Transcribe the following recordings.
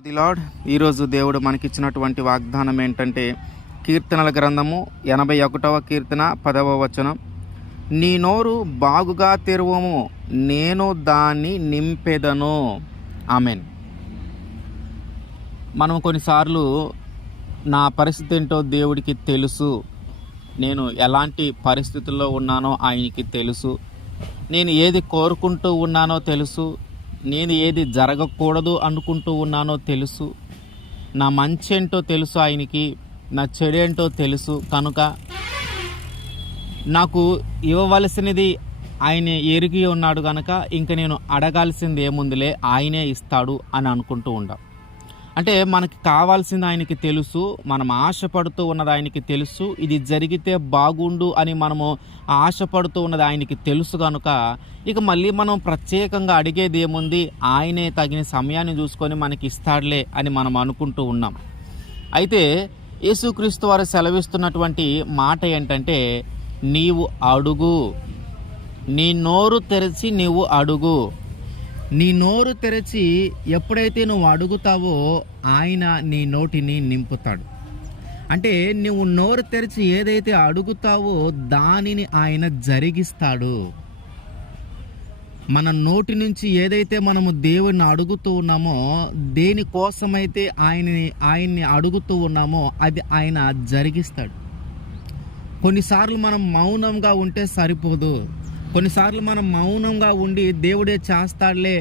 The lord. ఈరోజు దేవుడు మనకిచ్చినటువంటి వాగ్దానం ఏంటంటే, కీర్తనల గ్రంథము 81వ కీర్తన 10వ వచనం, నీ నోరు బాగుగా తెరువము, నేను దాన్ని నింపెదను. ఆమెన్. మనం కొన్నిసార్లు నా పరిస్థితి ఏంటో దేవుడికి తెలుసు, నేను ఎలాంటి పరిస్థితుల్లో ఉన్నానో ఆయనకి తెలుసు, నేను ఏది కోరుకుంటూ ఉన్నానో తెలుసు, నేను ఏది జరగకూడదు అనుకుంటూ ఉన్నానో తెలుసు, నా మంచి ఏంటో తెలుసు ఆయనకి, నా చెడేంటో తెలుసు. కనుక నాకు ఇవ్వవలసినది ఆయన ఎరిగి ఉన్నాడు కనుక ఇంక నేను అడగాల్సింది ఏముందిలే, ఆయనే ఇస్తాడు అని అనుకుంటూ ఉండాం. అంటే మనకి కావాల్సింది ఆయనకి తెలుసు, మనం ఆశపడుతూ ఉన్నది ఆయనకి తెలుసు, ఇది జరిగితే బాగుండు అని మనము ఆశపడుతూ ఉన్నది ఆయనకి తెలుసు కనుక ఇక మళ్ళీ మనం ప్రత్యేకంగా అడిగేది ఏముంది, ఆయనే తగిన సమయాన్ని చూసుకొని మనకి ఇస్తాడులే అని మనం అనుకుంటూ ఉన్నాం. అయితే యేసుక్రీస్తు వారు సెలవిస్తున్నటువంటి మాట ఏంటంటే, నీవు అడుగు, నీ నోరు తెరిచి నీవు అడుగు. నీ నోరు తెరిచి ఎప్పుడైతే నువ్వు అడుగుతావో ఆయన నీ నోటిని నింపుతాడు. అంటే నువ్వు నోరు తెరిచి ఏదైతే అడుగుతావో దానిని ఆయన జరిగిస్తాడు. మన నోటి నుంచి ఏదైతే మనము దేవుణ్ణి అడుగుతూ ఉన్నామో, దేనికోసమైతే ఆయన్ని అడుగుతూ ఉన్నామో అది ఆయన జరిగిస్తాడు. కొన్నిసార్లు మనం మౌనంగా ఉంటే సరిపోదు. కొన్నిసార్లు మనం మౌనంగా ఉండి దేవుడే చేస్తాడులే,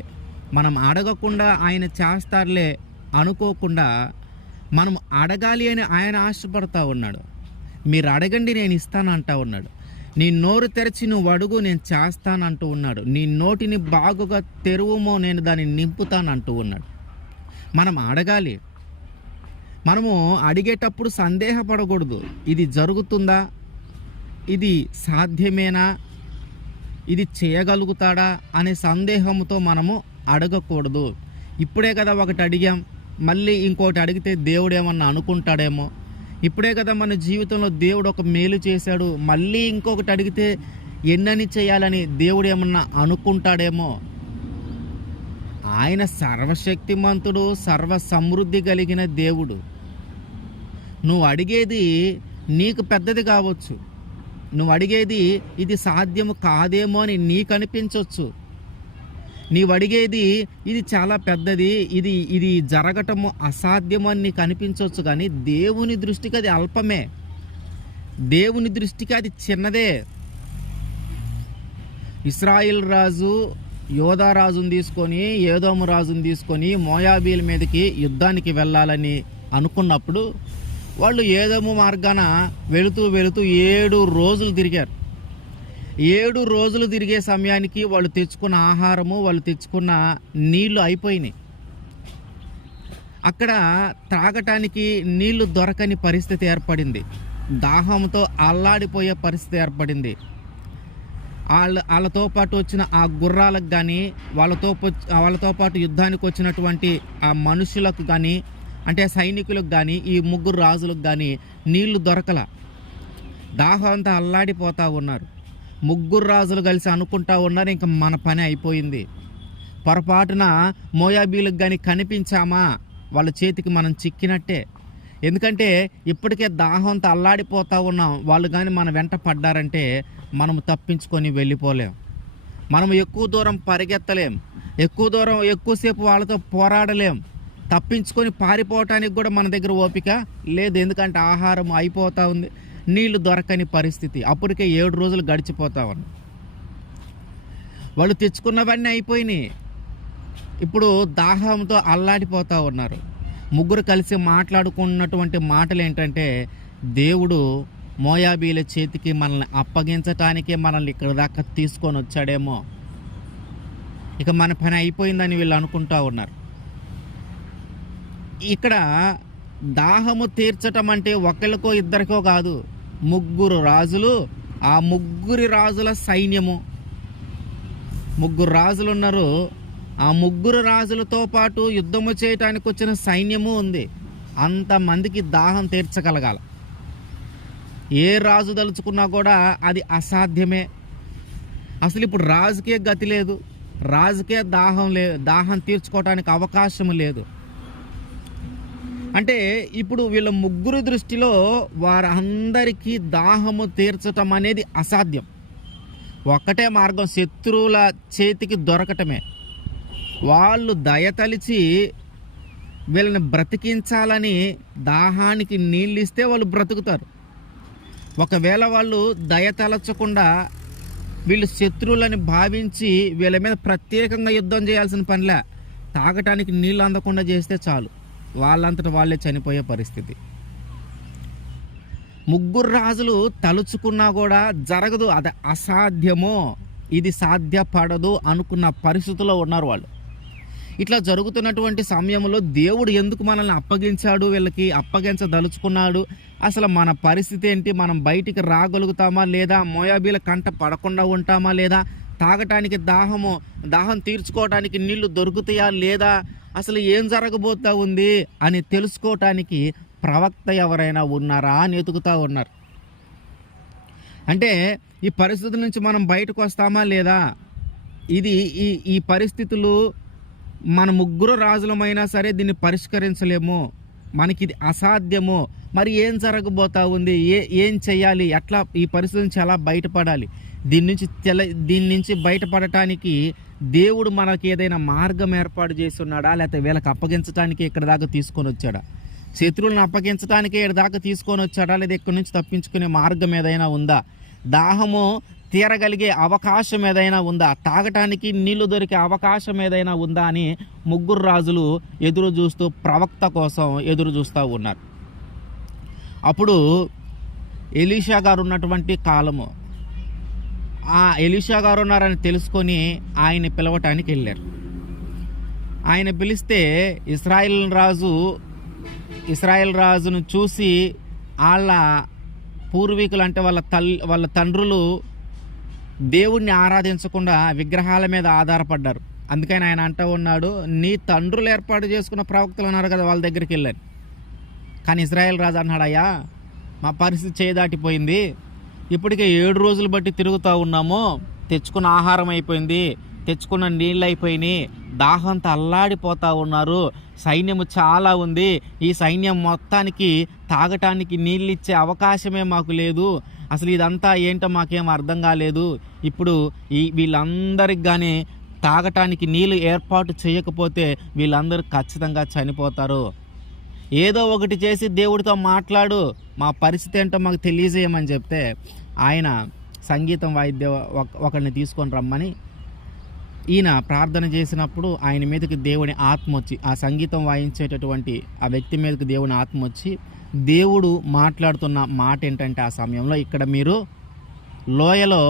మనం అడగకుండా ఆయన చేస్తాడులే అనుకోకుండా మనం అడగాలి అని ఆయన ఆశపడతా ఉన్నాడు. మీరు అడగండి నేను ఇస్తాను అంటా ఉన్నాడు. నీ నోరు తెరిచి నువ్వు అడుగు నేను చేస్తానంటూ ఉన్నాడు. నీ నోటిని బాగుగా తెరువుమో నేను దాన్ని నింపుతానంటూ ఉన్నాడు. మనం అడగాలి. మనము అడిగేటప్పుడు సందేహపడకూడదు. ఇది జరుగుతుందా, ఇది సాధ్యమేనా, ఇది చేయగలుగుతాడా అనే సందేహంతో మనము అడగకూడదు. ఇప్పుడే కదా ఒకటి అడిగాం, మళ్ళీ ఇంకోటి అడిగితే దేవుడు ఏమన్నా అనుకుంటాడేమో. ఇప్పుడే కదా మన జీవితంలో దేవుడు ఒక మేలు చేశాడు, మళ్ళీ ఇంకొకటి అడిగితే ఎన్నని చేయాలని దేవుడు ఏమన్నా అనుకుంటాడేమో. ఆయన సర్వశక్తిమంతుడు, సర్వ సమృద్ధి కలిగిన దేవుడు. నువ్వు అడిగేది నీకు పెద్దది కావచ్చు, నువ్వు అడిగేది ఇది సాధ్యము కాదేమో అని నీకు అనిపించవచ్చు, నీవు అడిగేది ఇది చాలా పెద్దది, ఇది జరగటము అసాధ్యము అని నీకు అనిపించవచ్చు. కానీ దేవుని దృష్టికి అది అల్పమే, దేవుని దృష్టికి అది చిన్నదే. ఇశ్రాయేల్ రాజు యోధా రాజును తీసుకొని, ఏదోము రాజును తీసుకొని మోయాబీల మీదకి యుద్ధానికి వెళ్ళాలని అనుకున్నప్పుడు వాళ్ళు ఏదోము మార్గాన వెళుతూ 7 రోజులు తిరిగారు. 7 రోజులు తిరిగే సమయానికి వాళ్ళు తెచ్చుకున్న ఆహారము, వాళ్ళు తెచ్చుకున్న నీళ్లు అయిపోయినాయి. అక్కడ త్రాగటానికి నీళ్లు దొరకని పరిస్థితి ఏర్పడింది. దాహంతో అల్లాడిపోయే పరిస్థితి ఏర్పడింది. వాళ్ళతో పాటు వచ్చిన ఆ గుర్రాలకు కానీ, వాళ్ళతో పాటు యుద్ధానికి వచ్చినటువంటి ఆ మనుషులకు కానీ, అంటే సైనికులకు కానీ, ఈ 3 రాజులకు కానీ నీళ్లు దొరకల. దాహం అంతా అల్లాడిపోతూ ఉన్నారు. 3 రాజులు కలిసి అనుకుంటా ఉన్నారు, ఇంకా మన పని అయిపోయింది. పొరపాటున మోయాబీలకు కానీ కనిపించామా వాళ్ళ చేతికి మనం చిక్కినట్టే. ఎందుకంటే ఇప్పటికే దాహంతో అల్లాడిపోతూ ఉన్నాం. వాళ్ళు కానీ మన వెంట పడ్డారంటే మనము తప్పించుకొని వెళ్ళిపోలేం. మనం ఎక్కువ దూరం పరిగెత్తలేం, ఎక్కువసేపు వాళ్ళతో పోరాడలేం. తప్పించుకొని పారిపోవటానికి కూడా మన దగ్గర ఓపిక లేదు. ఎందుకంటే ఆహారం అయిపోతూ ఉంది, నీళ్లు దొరకని పరిస్థితి. అప్పటికే 7 రోజులు గడిచిపోతా ఉన్నాయి. వాళ్ళు తెచ్చుకున్నవన్నీ అయిపోయినాయి. ఇప్పుడు దాహంతో అల్లాడిపోతూ ఉన్నారు. 3 కలిసి మాట్లాడుకున్నటువంటి మాటలు ఏంటంటే, దేవుడు మోయాబీల చేతికి మనల్ని అప్పగించటానికే మనల్ని ఇక్కడ దాకా తీసుకొని వచ్చాడేమో, ఇక మన పని అయిపోయిందని వీళ్ళు అనుకుంటూ ఉన్నారు. ఇక్కడ దాహము తీర్చటం అంటే ఒకరికో ఇద్దరికో కాదు, 3 రాజులు, ఆ 3 రాజుల సైన్యము. 3 రాజులు ఉన్నారు. ఆ 3 రాజులతో పాటు యుద్ధము చేయటానికి వచ్చిన సైన్యము ఉంది. అంతమందికి దాహం తీర్చగలగాల. ఏ రాజు తలుచుకున్నా కూడా అది అసాధ్యమే. అసలు ఇప్పుడు రాజుకే గతి లేదు, రాజుకే దాహం తీర్చుకోవటానికి అవకాశం లేదు. అంటే ఇప్పుడు వీళ్ళ ముగ్గురు దృష్టిలో వారందరికీ దాహము తీర్చటం అనేది అసాధ్యం. ఒక్కటే మార్గం, శత్రువుల చేతికి దొరకటమే. వాళ్ళు దయతలిచి వీళ్ళని బ్రతికించాలని దాహానికి నీళ్ళు ఇస్తే వాళ్ళు బ్రతుకుతారు. ఒకవేళ వాళ్ళు దయతలచకుండా వీళ్ళు శత్రువులని భావించి వీళ్ళ మీద ప్రత్యేకంగా యుద్ధం చేయాల్సిన పనిలే, తాగటానికి నీళ్ళు అందకుండా చేస్తే చాలు, వాళ్ళంతట వాళ్ళే చనిపోయే పరిస్థితి. ముగ్గురు రాజులు తలుచుకున్నా కూడా జరగదు, అది అసాధ్యమో, ఇది సాధ్యపడదు అనుకున్న పరిస్థితుల్లో ఉన్నారు వాళ్ళు. ఇట్లా జరుగుతున్నటువంటి సమయంలో దేవుడు ఎందుకు మనల్ని అప్పగించాడు, వీళ్ళకి అప్పగించదలుచుకున్నాడు, అసలు మన పరిస్థితి ఏంటి, మనం బయటికి రాగలుగుతామా లేదా, మోయాబీల కంట పడకుండా ఉంటామా లేదా, తాగటానికి దాహం తీర్చుకోవటానికి నీళ్లు దొరుకుతాయా లేదా, అసలు ఏం జరగబోతా ఉంది అని తెలుసుకోవటానికి ప్రవక్త ఎవరైనా ఉన్నారా అని ఎతుకుతూ ఉన్నారు. అంటే ఈ పరిస్థితి నుంచి మనం బయటకు వస్తామా లేదా, ఇది ఈ పరిస్థితులు మన ముగ్గురు రాజులమైనా సరే దీన్ని పరిష్కరించలేము, మనకి ఇది అసాధ్యము, మరి ఏం జరగబోతా ఉంది, ఏం చెయ్యాలి, ఎట్లా ఈ పరిస్థితి నుంచి ఎలా బయటపడాలి, దీని నుంచి బయటపడటానికి దేవుడు మనకి ఏదైనా మార్గం ఏర్పాటు చేసి ఉన్నాడా, లేకపోతే వీళ్ళకి అప్పగించడానికి ఇక్కడ దాకా తీసుకొని వచ్చాడా, శత్రువులను అప్పగించడానికి ఇక్కడ దాకా తీసుకొని వచ్చాడా, లేదా ఇక్కడి నుంచి తప్పించుకునే మార్గం ఏదైనా ఉందా, దాహము తీరగలిగే అవకాశం ఏదైనా ఉందా, తాగటానికి నీళ్లు దొరికే అవకాశం ఏదైనా ఉందా అని ముగ్గురు రాజులు ఎదురు చూస్తూ ప్రవక్త కోసం ఎదురు చూస్తూ ఉన్నారు. అప్పుడు ఎలీషా గారు ఉన్నటువంటి కాలము, ఆ ఎలీషా గారు ఉన్నారని తెలుసుకొని ఆయన పిలవటానికి వెళ్ళారు. ఆయన పిలిస్తే ఇశ్రాయేల్ రాజును చూసి వాళ్ళ పూర్వీకులు అంటే వాళ్ళ తండ్రులు దేవుణ్ణి ఆరాధించకుండా విగ్రహాల మీద ఆధారపడ్డారు. అందుకని ఆయన అంటూ ఉన్నాడు, నీ తండ్రులు ఏర్పాటు చేసుకున్న ప్రవక్తలు ఉన్నారు కదా, వాళ్ళ దగ్గరికి వెళ్ళాను. కానీ ఇశ్రాయేల్ రాజు అన్నాడు, అయ్యా మా పరిస్థితి చేయదాటిపోయింది, ఇప్పటికే 7 రోజులు బట్టి తిరుగుతూ ఉన్నాము, తెచ్చుకున్న ఆహారం అయిపోయింది, తెచ్చుకున్న నీళ్ళు అయిపోయినాయి, దాహంతో అల్లాడిపోతూ ఉన్నారు, సైన్యము చాలా ఉంది, ఈ సైన్యం మొత్తానికి తాగటానికి నీళ్ళు ఇచ్చే అవకాశమే మాకు లేదు, అసలు ఇదంతా ఏంటో మాకేం అర్థం కాలేదు, ఇప్పుడు వీళ్ళందరికి కానీ తాగటానికి నీళ్ళు ఏర్పాటు చేయకపోతే వీళ్ళందరూ ఖచ్చితంగా చనిపోతారు, ఏదో ఒకటి చేసి దేవుడితో మాట్లాడు, మా పరిస్థితి ఏంటో మాకు తెలియజేయమని చెప్తే ఆయన సంగీతం వాయిద్య ఒకరిని తీసుకొని రమ్మని ఈయన ప్రార్థన చేసినప్పుడు ఆయన మీదకి దేవుని ఆత్మ వచ్చి, ఆ సంగీతం వాయించేటటువంటి ఆ వ్యక్తి మీదకి దేవుని ఆత్మ వచ్చి దేవుడు మాట్లాడుతున్న మాట ఏంటంటే, ఆ సమయంలో ఇక్కడ మీరు లోయలో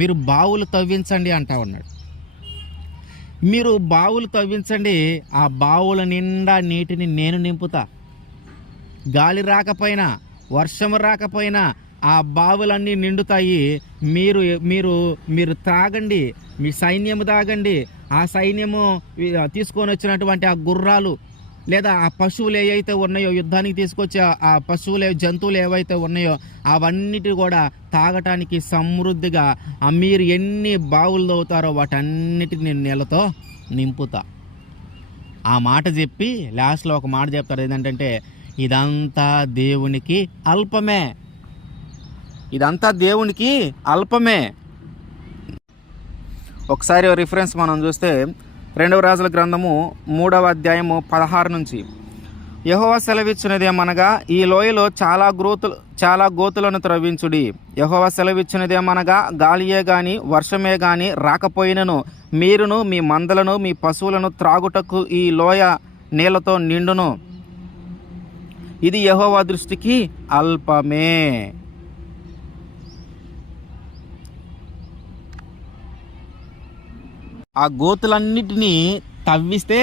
మీరు బావులు తవ్వించండి అంటా ఉన్నాడు. మీరు బావులు తవ్వించండి, ఆ బావుల నిండా నీటిని నేను నింపుతా, గాలి రాకపోయినా వర్షం రాకపోయినా ఆ బావులన్నీ నిండుతాయి, మీరు త్రాగండి, మీ సైన్యము తాగండి, ఆ సైన్యము తీసుకొని వచ్చినటువంటి ఆ గుర్రాలు లేదా ఆ పశువులు ఏవైతే ఉన్నాయో, యుద్ధానికి తీసుకొచ్చే ఆ పశువులు జంతువులు ఏవైతే ఉన్నాయో అవన్నిటి కూడా తాగటానికి సమృద్ధిగా మీరు ఎన్ని బావులు తవ్వుతారో వాటన్నిటిని నేను నీళ్ళతో నింపుతా. ఆ మాట చెప్పి లాస్ట్లో ఒక మాట చెప్తారు, ఏంటంటే ఇదంతా దేవునికి అల్పమే, ఇదంతా దేవునికి అల్పమే. ఒకసారి రిఫరెన్స్ మనం చూస్తే 2వ రాజుల గ్రంథము 3వ అధ్యాయము 16 నుంచి, యెహోవా సెలవిచ్చినదేమనగా ఈ లోయలో చాలా గోతులను త్రవ్వించుడి. యెహోవా సెలవిచ్చినదేమనగా గాలియే గాని వర్షమే గాని రాకపోయినను మీరును మీ మందలను మీ పశువులను త్రాగుటకు ఈ లోయ నీళ్లతో నిండును, ఇది యెహోవా దృష్టికి అల్పమే. ఆ గోతులన్నిటినీ తవ్విస్తే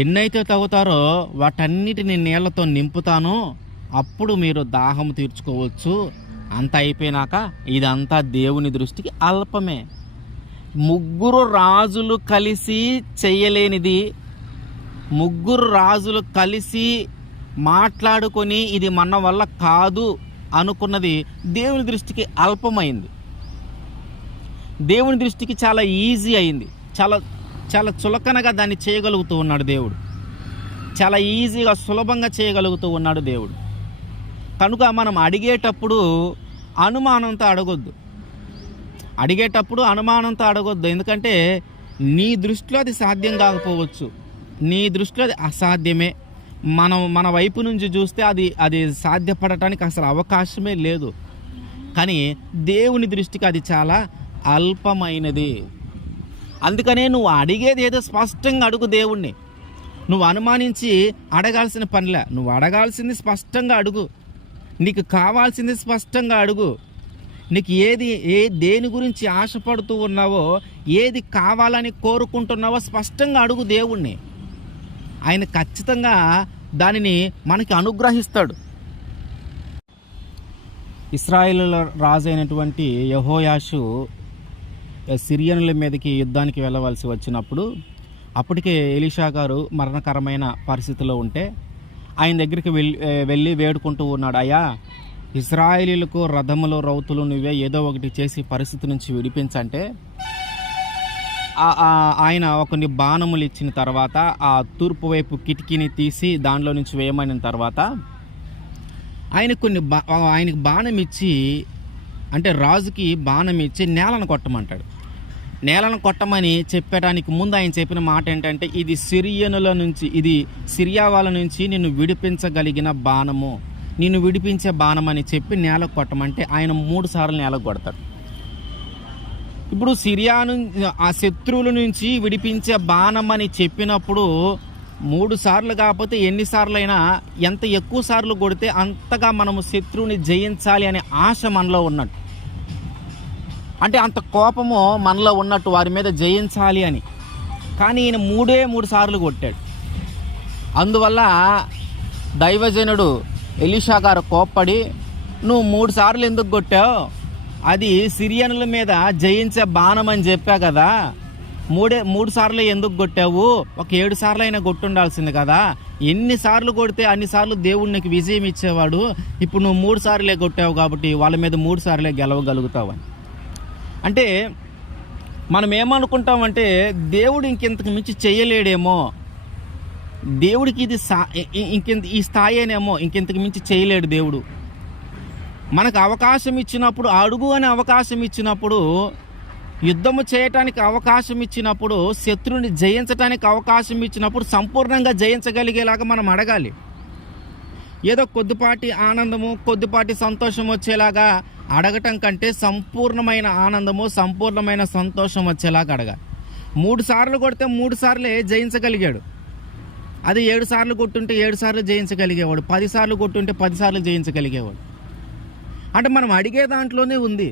ఎన్నైతే తవ్వుతారో వాటన్నిటిని నీళ్లతో నింపుతాను, అప్పుడు మీరు దాహం తీర్చుకోవచ్చు. అంత అయిపోయినాక ఇదంతా దేవుని దృష్టికి అల్పమే. ముగ్గురు రాజులు కలిసి చేయలేనిది, ముగ్గురు రాజులు కలిసి మాట్లాడుకొని ఇది మన వల్ల కాదు అనుకున్నది దేవుని దృష్టికి అల్పమైంది, దేవుని దృష్టికి చాలా ఈజీ అయింది, చాలా చాలా చులకనగా దాన్ని చేయగలుగుతూ ఉన్నాడు దేవుడు. చాలా ఈజీగా సులభంగా చేయగలుగుతూ ఉన్నాడు దేవుడు. కనుక మనం అడిగేటప్పుడు అనుమానంతో అడగొద్దు. ఎందుకంటే నీ దృష్టిలో అది సాధ్యం కాకపోవచ్చు, నీ దృష్టిలో అది అసాధ్యమే. మన వైపు నుంచి చూస్తే అది సాధ్యపడటానికి అసలు అవకాశమే లేదు. కానీ దేవుని దృష్టికి అది చాలా అల్పమైనది. అందుకనే నువ్వు అడిగేది ఏదో స్పష్టంగా అడుగు దేవుణ్ణి. నువ్వు అనుమానించి అడగాల్సిన పనిలే. నువ్వు అడగాల్సింది స్పష్టంగా అడుగు. నీకు కావాల్సింది స్పష్టంగా అడుగు. నీకు దేని గురించి ఆశపడుతూ ఉన్నావో, ఏది కావాలని కోరుకుంటున్నావో స్పష్టంగా అడుగు దేవుణ్ణి. ఆయన ఖచ్చితంగా దానిని మనకి అనుగ్రహిస్తాడు. ఇశ్రాయేలుల రాజు అయినటువంటి యెహోయాషు సిరియనుల మీదకి యుద్ధానికి వెళ్ళవలసి వచ్చినప్పుడు, అప్పటికే ఎలీషా గారు మరణకరమైన పరిస్థితిలో ఉంటే ఆయన దగ్గరికి వెళ్ళి వేడుకుంటూ ఉన్నాడు, అయ్యా ఇశ్రాయేలీలకు రథములు రౌతులు నువ్వే ఏదో ఒకటి చేసి పరిస్థితి నుంచి విడిపించంటే, ఆయన కొన్ని బాణములు ఇచ్చిన తర్వాత ఆ తూర్పు వైపు కిటికీని తీసి దానిలో నుంచి వేయమని తర్వాత ఆయనకి బాణం ఇచ్చి, అంటే రాజుకి బాణం ఇచ్చి నేలను కొట్టమంటాడు. నేలను కొట్టమని చెప్పడానికి ముందు ఆయన చెప్పిన మాట ఏంటంటే, ఇది సిరియా వాళ్ళ నుంచి నిన్ను విడిపించగలిగిన బాణము, నిన్ను విడిపించే బాణం అని చెప్పి నేలకు కొట్టమంటే ఆయన 3 సార్లు నేలకు కొడతాడు. ఇప్పుడు సిరియా ఆ శత్రువుల నుంచి విడిపించే బాణం అని చెప్పినప్పుడు 3 సార్లు కాకపోతే ఎన్నిసార్లు అయినా, ఎంత ఎక్కువ సార్లు కొడితే అంతగా మనము శత్రువుని జయించాలి అనే ఆశ మనలో ఉన్నట్టు, అంటే అంత కోపము మనలో ఉన్నట్టు వారి మీద జయించాలి అని. కానీ ఈయన 3 సార్లు కొట్టాడు. అందువల్ల దైవజనుడు ఎలీషా గారు కోప్పడి, నువ్వు 3 సార్లు ఎందుకు కొట్టావు? అది సిరియనుల మీద జయించే బాణం అని చెప్పా కదా, 3 సార్లు ఎందుకు కొట్టావు? ఒక 7 సార్లు అయినా కొట్టుండాల్సింది కదా. ఎన్నిసార్లు కొడితే అన్నిసార్లు దేవుడికి విజయం ఇచ్చేవాడు. ఇప్పుడు నువ్వు 3 సార్లే కొట్టావు కాబట్టి వాళ్ళ మీద 3 సార్లే గెలవగలుగుతావని. అంటే మనం ఏమనుకుంటామంటే, దేవుడు ఇంకెంతకు మించి చేయలేడేమో, దేవుడికి ఇది ఈ స్థాయేనేమో, ఇంకెంతకు మించి చేయలేడు దేవుడు. మనకు అవకాశం ఇచ్చినప్పుడు, అడుగు అని అవకాశం ఇచ్చినప్పుడు, యుద్ధము చేయటానికి అవకాశం ఇచ్చినప్పుడు, శత్రువుని జయించడానికి అవకాశం ఇచ్చినప్పుడు సంపూర్ణంగా జయించగలిగేలాగా మనం అడగాలి. ఏదో కొద్దిపాటి ఆనందము, కొద్దిపాటి సంతోషం వచ్చేలాగా అడగటం కంటే సంపూర్ణమైన ఆనందము, సంపూర్ణమైన సంతోషం వచ్చేలాగా అడగాలి. 3 సార్లు కొడితే 3 సార్లే జయించగలిగాడు. అది 7 సార్లు కొట్టుంటే 7 సార్లు జయించగలిగేవాడు. 10 సార్లు కొట్టుంటే 10 సార్లు జయించగలిగేవాడు. అంటే మనం అడిగే దాంట్లోనే ఉంది.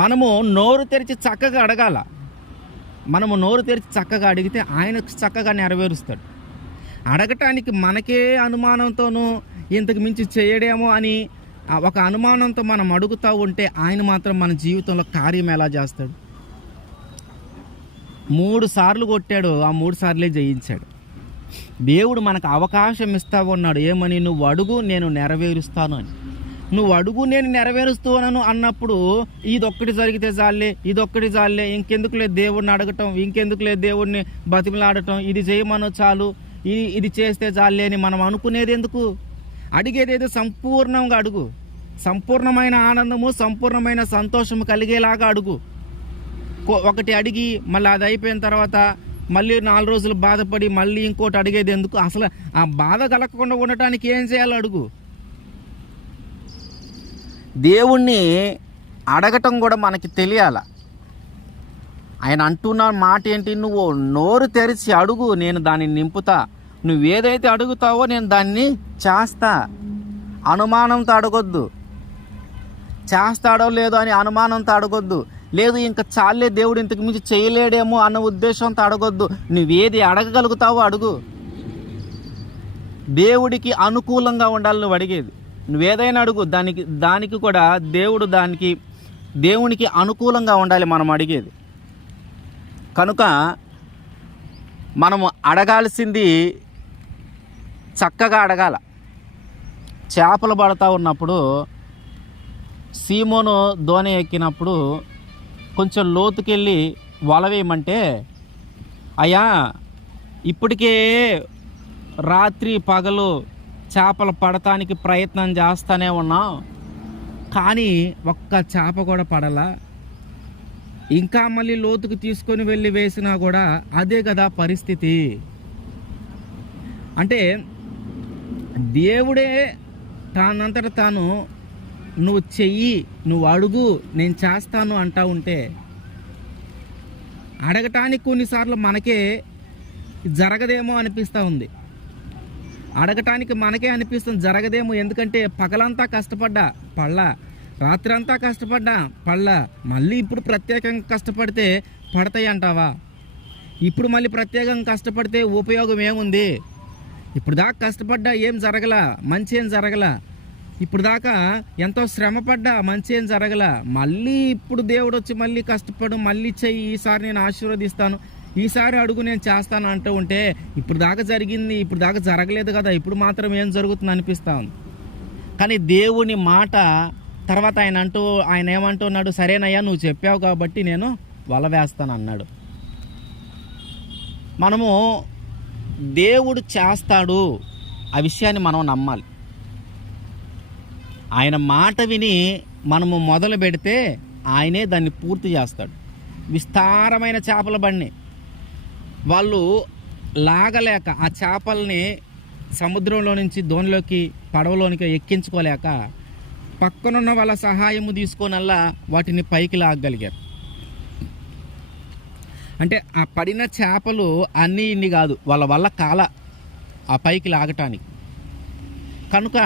మనము నోరు తెరిచి చక్కగా అడగాల. మనము నోరు తెరిచి చక్కగా అడిగితే ఆయన చక్కగా నెరవేరుస్తాడు. అడగటానికి మనకే అనుమానంతోనూ ఇంతకు మించి చేయడేమో అని ఒక అనుమానంతో మనం అడుగుతూ ఉంటే ఆయన మాత్రం మన జీవితంలో కార్యం ఎలా చేస్తాడు? 3 సార్లు కొట్టాడు, ఆ 3 సార్లే జయించాడు. దేవుడు మనకు అవకాశం ఇస్తా ఉన్నాడు. ఏమని? నువ్వు అడుగు, నేను నెరవేరుస్తాను అని. నువ్వు అడుగు, నేను నెరవేరుస్తాను అన్నప్పుడు ఇదొక్కటి జరిగితే చాలే, ఇంకెందుకు లేదు దేవుడిని అడగటం, ఇంకెందుకు లేదు దేవుడిని బతిమలాడటం, ఇది చేయమనో చాలు, ఇది చేస్తే చాలే అని మనం అనుకునేది ఎందుకు? అడిగేదేదో సంపూర్ణంగా అడుగు. సంపూర్ణమైన ఆనందము, సంపూర్ణమైన సంతోషము కలిగేలాగా అడుగు. ఒకటి అడిగి మళ్ళీ అది అయిపోయిన తర్వాత మళ్ళీ 4 రోజులు బాధపడి మళ్ళీ ఇంకోటి అడిగేది ఎందుకు? అసలు ఆ బాధ కలగకుండా ఉండటానికి ఏం చేయాలో అడుగు. దేవుణ్ణి అడగటం కూడా మనకి తెలియాల. ఆయన అంటున్న మాట ఏంటి? నువ్వు నోరు తెరిచి అడుగు, నేను దాన్ని నింపుతా. నువ్వేదైతే అడుగుతావో నేను దాన్ని చేస్తా. అనుమానంతో అడగొద్దు. చేస్తాడో లేదో అని అనుమానంతో అడగొద్దు. లేదు ఇంకా చాలే దేవుడు ఇంతకు మించి చేయలేడేమో అన్న ఉద్దేశంతో అడగొద్దు. నువ్వేది అడగగలుగుతావో అడుగు. దేవుడికి అనుకూలంగా ఉండాలి నువ్వు అడిగేది. నువ్వేదైనా అడుగు, దానికి కూడా దేవునికి అనుకూలంగా ఉండాలి మనం అడిగేది. కనుక మనము అడగాల్సింది చక్కగా అడగాల. చేపలు పడతా ఉన్నప్పుడు సీమోను దోణి ఎక్కినప్పుడు కొంచెం లోతుకెళ్ళి వల వేయమంటే, అయ్యా ఇప్పటికే రాత్రి పగలు చేపలు పడటానికి ప్రయత్నం చేస్తూనే ఉన్నాం, కానీ ఒక్క చేప కూడా పడలా. ఇంకా మళ్ళీ లోతుకు తీసుకొని వెళ్ళి వేసినా కూడా అదే కదా పరిస్థితి. అంటే దేవుడే తానంతట తాను నువ్వు చెయ్యి, నువ్వు అడుగు, నేను చేస్తాను అంటా ఉంటే అడగటానికి కొన్నిసార్లు మనకే జరగదేమో అనిపిస్తూ ఉంది. అడగటానికి మనకే అనిపిస్తుంది జరగదేమో. ఎందుకంటే పగలంతా కష్టపడ్డా పళ్ళ, రాత్రి అంతా కష్టపడ్డా పళ్ళ, మళ్ళీ ఇప్పుడు ప్రత్యేకంగా కష్టపడితే పడతాయి అంటావా? ఇప్పుడు మళ్ళీ ప్రత్యేకంగా కష్టపడితే ఉపయోగం ఏముంది? ఇప్పుడు దాకా కష్టపడ్డా ఏం జరగలా, మంచి ఏం జరగలా. ఇప్పుడు దాకా ఎంతో శ్రమపడ్డా మంచి ఏం జరగలా. మళ్ళీ ఇప్పుడు దేవుడు వచ్చి మళ్ళీ కష్టపడు, మళ్ళీ చెయ్యి, ఈసారి నేను ఆశీర్వదిస్తాను, ఈసారి అడుగు నేను చేస్తాను అంటూ ఉంటే ఇప్పుడు దాకా జరిగింది, ఇప్పుడు దాకా జరగలేదు కదా, ఇప్పుడు మాత్రం ఏం జరుగుతుంది అనిపిస్తూ ఉంది. కానీ దేవుని మాట తర్వాత ఆయన ఏమంటున్నాడు? సరేనయ్యా నువ్వు చెప్పావు కాబట్టి నేను వల వేస్తాను అన్నాడు. మనము దేవుడు చేస్తాడు ఆ విషయాన్ని మనం నమ్మాలి. ఆయన మాట విని మనము మొదలు పెడితే ఆయనే దాన్ని పూర్తి చేస్తాడు. విస్తారమైన చేపల బండి వాళ్ళు లాగలేక, ఆ చేపల్ని సముద్రంలో నుంచి దోనిలోకి పడవలోనికి ఎక్కించుకోలేక పక్కనున్న వాళ్ళ సహాయము తీసుకోనల్లా వాటిని పైకి లాగగలిగారు. అంటే ఆ పడిన చేపలు అన్నీ ఇన్ని కాదు, వాళ్ళ వల్ల కాల ఆ పైకి లాగటానికి. కనుక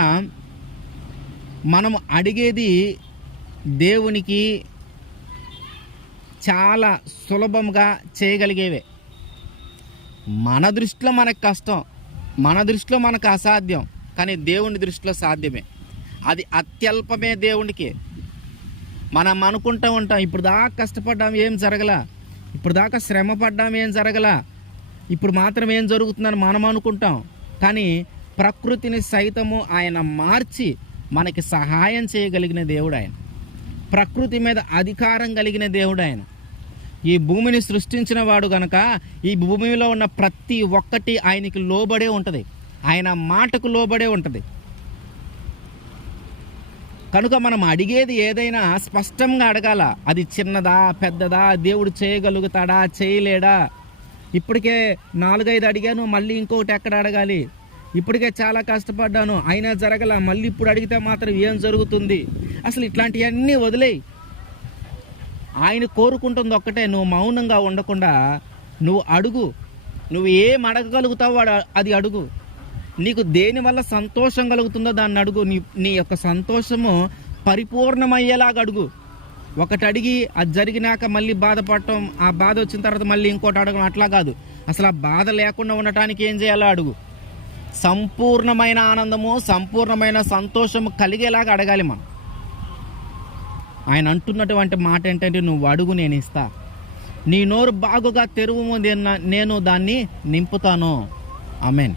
మనము అడిగేది దేవునికి చాలా సులభంగా చేయగలిగేవే. మన దృష్టిలో మనకు కష్టం, మన దృష్టిలో మనకు అసాధ్యం, కానీ దేవుని దృష్టిలో సాధ్యమే. అది అత్యల్పమే దేవునికి. మనం అనుకుంటూ ఉంటాం ఇప్పుడు దాకా కష్టపడ్డాం ఏం జరగలా, ఇప్పుడు దాకా శ్రమ పడ్డాం ఏం జరగలా, ఇప్పుడు మాత్రం ఏం జరుగుతుందని మనం అనుకుంటాం. కానీ ప్రకృతిని సైతము ఆయన మార్చి మనకి సహాయం చేయగలిగిన దేవుడు ఆయన. ప్రకృతి మీద అధికారం కలిగిన దేవుడు ఆయన. ఈ భూమిని సృష్టించిన వాడు గనక ఈ భూమిలో ఉన్న ప్రతి ఒక్కటి ఆయనకి లోబడే ఉంటుంది, ఆయన మాటకు లోబడే ఉంటుంది. కనుక మనం అడిగేది ఏదైనా స్పష్టంగా అడగాల. అది చిన్నదా పెద్దదా, దేవుడు చేయగలుగుతాడా చేయలేడా, ఇప్పటికే 4-5 అడిగాను మళ్ళీ ఇంకొకటి ఎక్కడ అడగాలి, ఇప్పటికే చాలా కష్టపడ్డాను అయినా జరగల, మళ్ళీ ఇప్పుడు అడిగితే మాత్రం ఏం జరుగుతుంది? అసలు ఇట్లాంటివన్నీ వదిలేయి. ఆయన కోరుకుంటుంది ఒక్కటే, నువ్వు మౌనంగా ఉండకుండా నువ్వు అడుగు. నువ్వు ఏం అడగగలుగుతావో అది అడుగు. నీకు దేనివల్ల సంతోషం కలుగుతుందో దాన్ని అడుగు. నీ యొక్క సంతోషము పరిపూర్ణమయ్యేలాగా అడుగు. ఒకటి అడిగి అది జరిగినాక మళ్ళీ బాధపడటం, ఆ బాధ వచ్చిన తర్వాత మళ్ళీ ఇంకోటి అడగడం అట్లా కాదు. అసలు ఆ బాధ లేకుండా ఉండటానికి ఏం చేయాలో అడుగు. సంపూర్ణమైన ఆనందము, సంపూర్ణమైన సంతోషము కలిగేలాగా అడగాలి మనం. ఆయన అంటున్నటువంటి మాట ఏంటంటే, నువ్వు అడుగు నేను ఇస్తా, నీ నోరు బాగుగా తెరువు, నేను దాన్ని నింపుతాను. ఆమేన్.